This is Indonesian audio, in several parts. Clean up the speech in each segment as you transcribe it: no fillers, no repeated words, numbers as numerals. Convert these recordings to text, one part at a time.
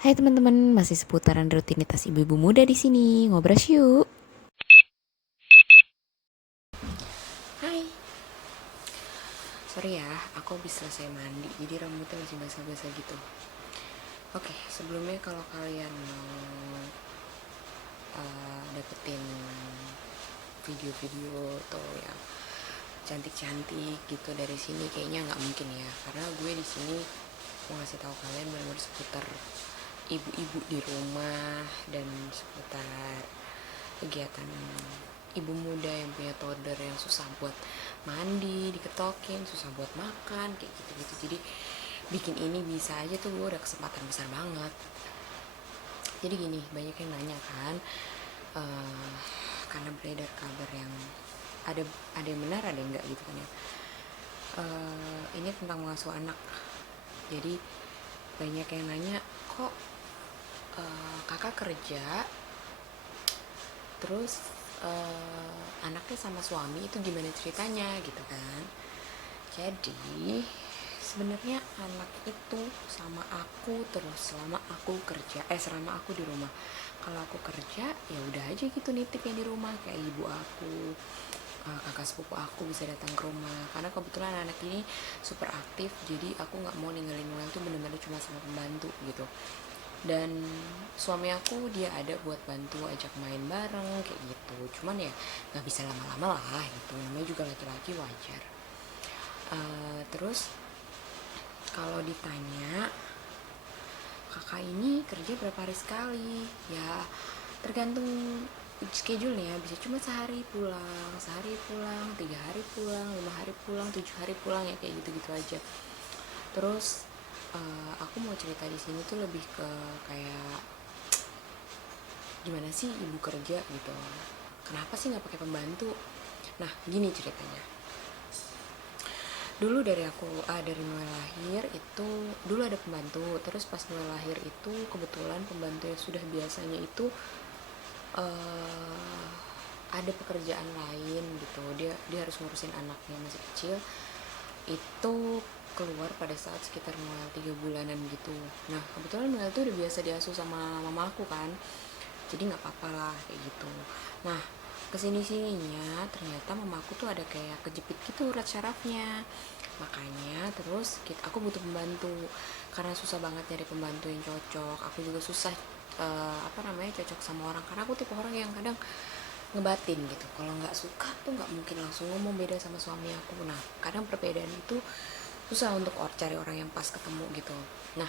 Hai teman-teman, masih seputaran rutinitas ibu-ibu muda di sini. Ngobras yuk. Hai. Sorry ya, aku habis selesai mandi, jadi rambutnya masih basah-basah gitu. Oke, sebelumnya kalau kalian mau dapetin video-video atau yang cantik-cantik gitu dari sini, kayaknya nggak mungkin ya, karena gue di sini mau ngasih tahu kalian benar-benar seputar ibu-ibu di rumah dan seputar kegiatan ibu muda yang punya toddler yang susah buat mandi, diketokin, susah buat makan, kayak gitu-gitu. Jadi bikin ini bisa aja tuh gue udah kesempatan besar banget. Jadi gini, banyak yang nanya kan, uh, karena beredar kabar yang ada yang benar, ada yang enggak gitu kan ya. Ini tentang mengasuh anak. Jadi banyak yang nanya, kok kakak kerja terus anaknya sama suami itu gimana ceritanya gitu kan. Jadi sebenarnya anak itu sama aku terus selama aku kerja, selama aku di rumah. Kalau aku kerja ya udah aja gitu nitipnya di rumah, kayak ibu aku, kakak sepupu aku bisa datang ke rumah karena kebetulan anak ini super aktif. Jadi aku nggak mau ninggalin Noel tuh bener-bener cuma sama pembantu gitu. Dan suami aku dia ada buat bantu ajak main bareng kayak gitu, cuman ya nggak bisa lama-lama lah gitu, namanya juga laki-laki, wajar. Terus kalau ditanya kakak ini kerja berapa hari sekali, ya tergantung schedule-nya, bisa cuma sehari pulang, 3 hari pulang, 5 hari pulang, 7 hari pulang, ya kayak gitu-gitu aja. Terus aku mau cerita di sini tuh lebih ke kayak gimana sih ibu kerja gitu, kenapa sih nggak pakai pembantu. Nah gini ceritanya, dulu dari Noel lahir itu dulu ada pembantu. Terus pas Noel lahir itu kebetulan pembantu yang sudah biasanya itu uh, ada pekerjaan lain gitu, dia harus ngurusin anaknya masih kecil, itu keluar pada saat sekitar Noel 3 bulanan gitu. Nah kebetulan Noel tuh udah biasa diasuh sama mama aku kan, jadi nggak apa-apa lah kayak gitu. Nah kesini sininya ternyata mamaku tuh ada kayak kejepit gitu urat syarafnya, makanya terus aku butuh pembantu karena susah banget nyari pembantu yang cocok. Aku juga susah cocok sama orang, karena aku tipe orang yang kadang ngebatin gitu, kalau nggak suka tuh nggak mungkin langsung ngomong beda sama suami aku. Nah kadang perbedaan itu susah untuk cari orang yang pas ketemu gitu. Nah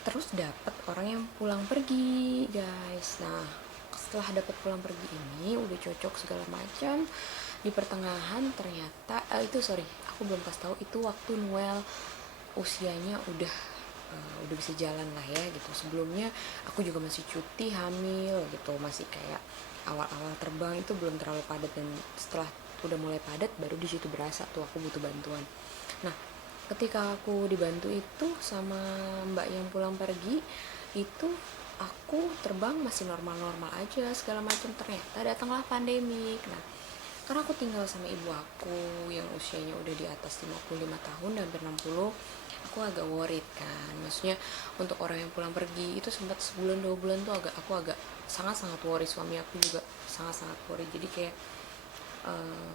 terus dapet orang yang pulang pergi guys. Nah setelah dapet pulang pergi ini udah cocok segala macam, di pertengahan ternyata aku belum kasih tahu itu waktu Noel usianya udah bisa jalan lah ya gitu. Sebelumnya aku juga masih cuti hamil gitu, masih kayak awal-awal terbang itu belum terlalu padat, dan setelah udah mulai padat baru di situ berasa tuh aku butuh bantuan. Nah ketika aku dibantu itu sama mbak yang pulang pergi itu, aku terbang masih normal-normal aja segala macam. Ternyata datanglah pandemik. Nah karena aku tinggal sama ibu aku yang usianya udah di atas 55 tahun, hampir 60, aku agak worried kan. Maksudnya untuk orang yang pulang pergi itu sempat sebulan 2 bulan tuh aku agak sangat-sangat worry. Suami aku juga sangat-sangat worry. Jadi kayak uh,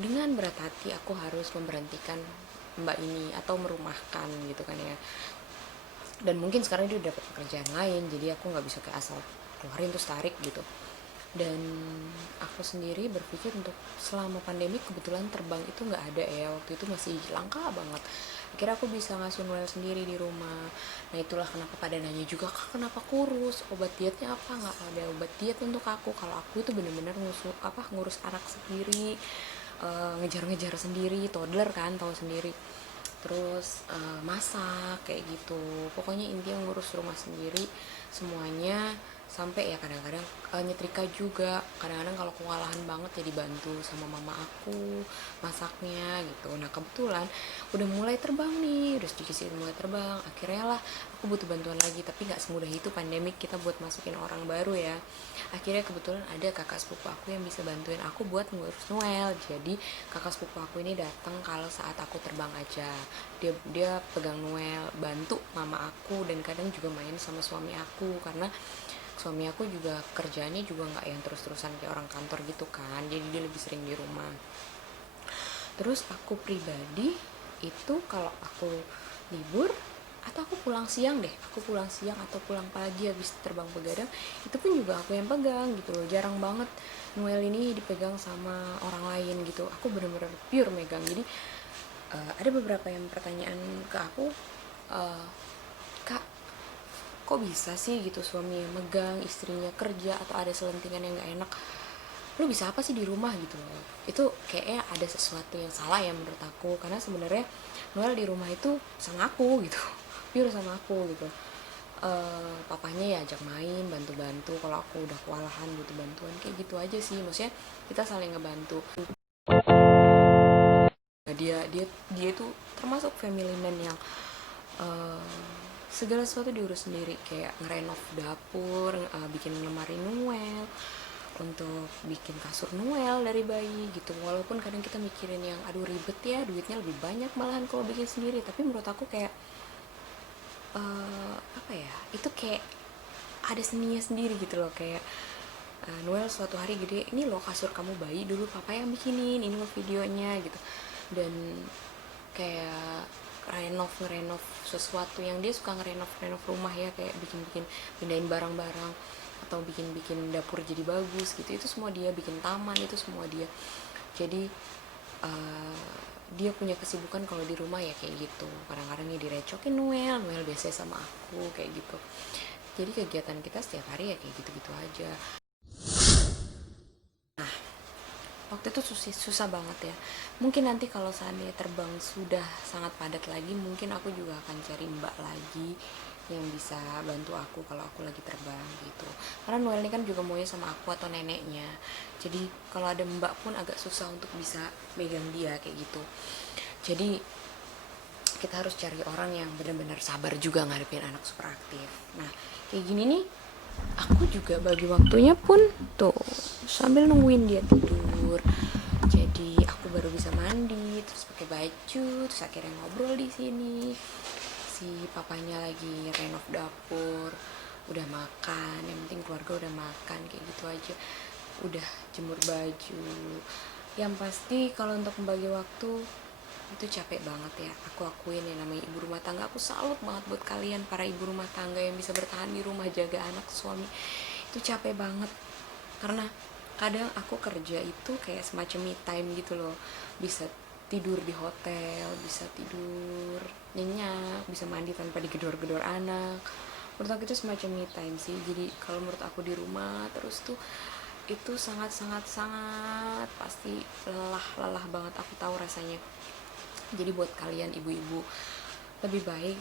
dengan berat hati aku harus memberhentikan mbak ini atau merumahkan gitu kan ya. Dan mungkin sekarang dia udah dapat pekerjaan lain, jadi aku nggak bisa kayak asal keluarin terus tarik gitu. Dan aku sendiri berpikir untuk selama pandemi kebetulan terbang itu nggak ada ya, waktu itu masih langka banget. Akhirnya aku bisa ngasuh Noel sendiri di rumah. Nah itulah kenapa pada nanya juga, kak kenapa kurus, obat dietnya apa. Nggak ada obat diet untuk aku. Kalau aku itu bener-bener ngurus anak sendiri, ngejar-ngejar sendiri, toddler kan tahu sendiri. Terus masak kayak gitu, pokoknya intinya ngurus rumah sendiri semuanya sampai ya kadang-kadang nyetrika juga. Kadang-kadang kalau kewalahan banget ya dibantu sama mama aku masaknya gitu. Nah kebetulan udah mulai terbang nih, udah sedikit-sedikit mulai terbang, akhirnya lah aku butuh bantuan lagi. Tapi nggak semudah itu pandemik kita buat masukin orang baru ya. Akhirnya kebetulan ada kakak sepupu aku yang bisa bantuin aku buat ngurus Noel. Jadi kakak sepupu aku ini datang kalau saat aku terbang aja. Dia pegang Noel, bantu mama aku, dan kadang juga main sama suami aku karena suami aku juga kerjanya juga nggak yang terus-terusan kayak orang kantor gitu kan, jadi dia lebih sering di rumah. Terus aku pribadi itu kalau aku libur atau aku pulang siang deh, aku pulang siang atau pulang pagi habis terbang begadang, itu pun juga aku yang pegang gitu loh. Jarang banget Noel ini dipegang sama orang lain gitu, aku bener-bener pure megang. Jadi ada beberapa yang pertanyaan ke aku, uh, kak kok bisa sih gitu suami yang megang, istrinya kerja, atau ada selentingan yang gak enak, lu bisa apa sih di rumah gitu loh. Itu kayaknya ada sesuatu yang salah ya menurut aku, karena sebenarnya Noel di rumah itu sama aku gitu pure sama aku gitu. Papanya ya ajak main, bantu-bantu kalau aku udah kewalahan butuh bantuan, kayak gitu aja sih. Maksudnya kita saling ngebantu. Nah, dia tuh termasuk family man yang uh, segala sesuatu diurus sendiri, kayak ngerenov dapur, bikin lemari Noel, untuk bikin kasur Noel dari bayi gitu. Walaupun kadang kita mikirin yang aduh ribet ya, duitnya lebih banyak malahan kalau bikin sendiri, tapi menurut aku kayak apa ya, itu kayak ada seninya sendiri gitu loh. Kayak Noel suatu hari gede, ini loh kasur kamu bayi dulu papa yang bikinin, ini loh videonya gitu. Dan kayak ngerenov sesuatu yang dia suka, ngerenov rumah ya, kayak bikin pindahin barang-barang atau bikin dapur jadi bagus gitu, itu semua dia. Bikin taman, itu semua dia. Jadi dia punya kesibukan kalau di rumah ya kayak gitu. Kadang-kadang ya direcokin Noel biasanya sama aku kayak gitu. Jadi kegiatan kita setiap hari ya kayak gitu-gitu aja. Waktu itu susah banget ya. Mungkin nanti kalau seandainya terbang sudah sangat padat lagi, mungkin aku juga akan cari mbak lagi yang bisa bantu aku kalau aku lagi terbang gitu. Karena Noel ini kan juga maunya sama aku atau neneknya. Jadi kalau ada mbak pun agak susah untuk bisa megang dia kayak gitu. Jadi kita harus cari orang yang benar-benar sabar juga ngadepin anak super aktif. Nah, kayak gini nih, aku juga bagi waktunya pun tuh sambil nungguin dia tidur. Jadi aku baru bisa mandi, terus pakai baju, terus akhirnya ngobrol di sini. Si papanya lagi renov dapur, udah makan, yang penting keluarga udah makan, kayak gitu aja. Udah jemur baju. Yang pasti kalau untuk membagi waktu itu capek banget ya, aku akuin ya, namanya ibu rumah tangga. Aku salut banget buat kalian para ibu rumah tangga yang bisa bertahan di rumah jaga anak suami. Itu capek banget karena kadang aku kerja itu kayak semacam me time gitu loh. Bisa tidur di hotel, bisa tidur nyenyak, bisa mandi tanpa digedor-gedor anak. Menurut aku itu semacam me time sih. Jadi kalau menurut aku di rumah terus tuh itu sangat sangat sangat pasti lelah banget, aku tahu rasanya. Jadi buat kalian ibu-ibu, lebih baik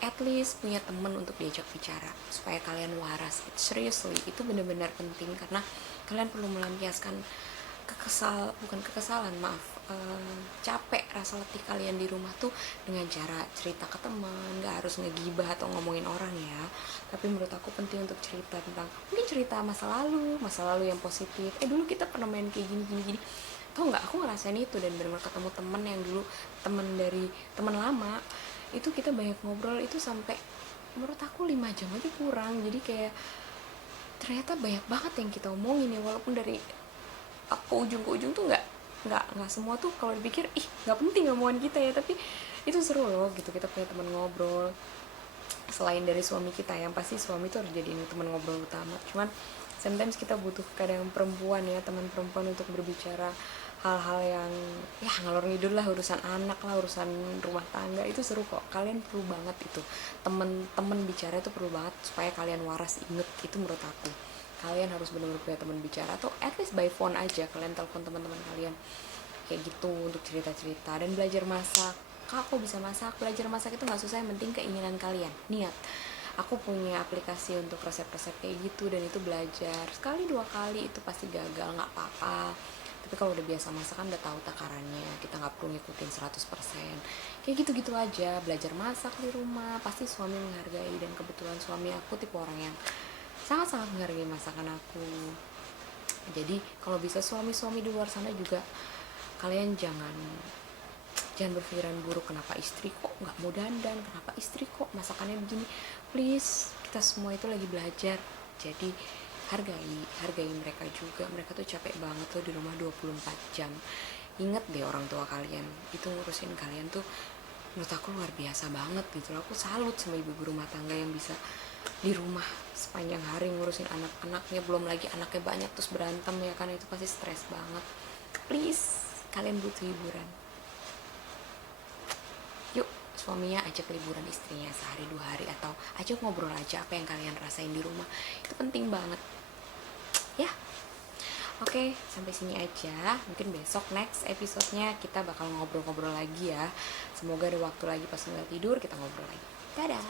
at least punya temen untuk diajak bicara supaya kalian waras. Seriously, itu benar-benar penting karena kalian perlu melampiaskan bukan kekesalan, maaf, capek, rasa letih kalian di rumah tuh dengan cara cerita ke teman. Nggak harus ngegibah atau ngomongin orang ya, tapi menurut aku penting untuk cerita tentang, mungkin cerita masa lalu yang positif. Dulu kita pernah main kayak gini gini gini, tau nggak, aku ngerasain itu. Dan benar-benar ketemu temen yang dulu temen dari teman lama, itu kita banyak ngobrol itu sampai menurut aku 5 jam aja kurang. Jadi kayak ternyata banyak banget yang kita omongin ya, walaupun dari aku ujung ke ujung tuh nggak semua tuh kalau dipikir nggak penting omongan kita ya, tapi itu seru loh gitu, kita punya teman ngobrol selain dari suami kita. Yang pasti suami tuh harus jadi teman ngobrol utama, cuman sometimes kita butuh kadang perempuan ya, teman perempuan untuk berbicara hal-hal yang ya ngalor ngidul lah, urusan anak lah, urusan rumah tangga. Itu seru kok, kalian perlu banget itu temen bicara, itu perlu banget supaya kalian waras. Inget itu menurut aku, kalian harus benar-benar punya teman bicara, atau at least by phone aja kalian telepon teman-teman kalian kayak gitu untuk cerita-cerita. Dan belajar masak. Kak, aku bisa masak. Belajar masak itu nggak susah, yang penting keinginan kalian, niat. Aku punya aplikasi untuk resep-resep kayak gitu, dan itu belajar sekali dua kali itu pasti gagal, nggak apa-apa. Tapi kalau udah biasa masak kan udah tahu takarannya, kita nggak perlu ngikutin 100%. Kayak gitu-gitu aja, belajar masak di rumah, pasti suami menghargai. Dan kebetulan suami aku tipe orang yang sangat-sangat menghargai masakan aku. Jadi kalau bisa suami-suami di luar sana juga, kalian jangan berpikiran buruk, kenapa istri kok nggak mau dandan, kenapa istri kok masakannya begini. Please, kita semua itu lagi belajar, jadi hargai mereka juga. Mereka tuh capek banget loh di rumah 24 jam. Ingat deh, orang tua kalian itu ngurusin kalian tuh menurut aku luar biasa banget gitu loh. Aku salut sama ibu-ibu rumah tangga yang bisa di rumah sepanjang hari ngurusin anak-anaknya, belum lagi anaknya banyak terus berantem ya kan, itu pasti stres banget. Please, kalian butuh hiburan. Yuk, suaminya ajak liburan istrinya sehari 2 hari, atau ajak ngobrol aja apa yang kalian rasain di rumah. Itu penting banget ya. Oke, sampai sini aja. Mungkin besok next episode-nya kita bakal ngobrol-ngobrol lagi ya. Semoga ada waktu lagi pas nggak tidur kita ngobrol lagi. Dadah.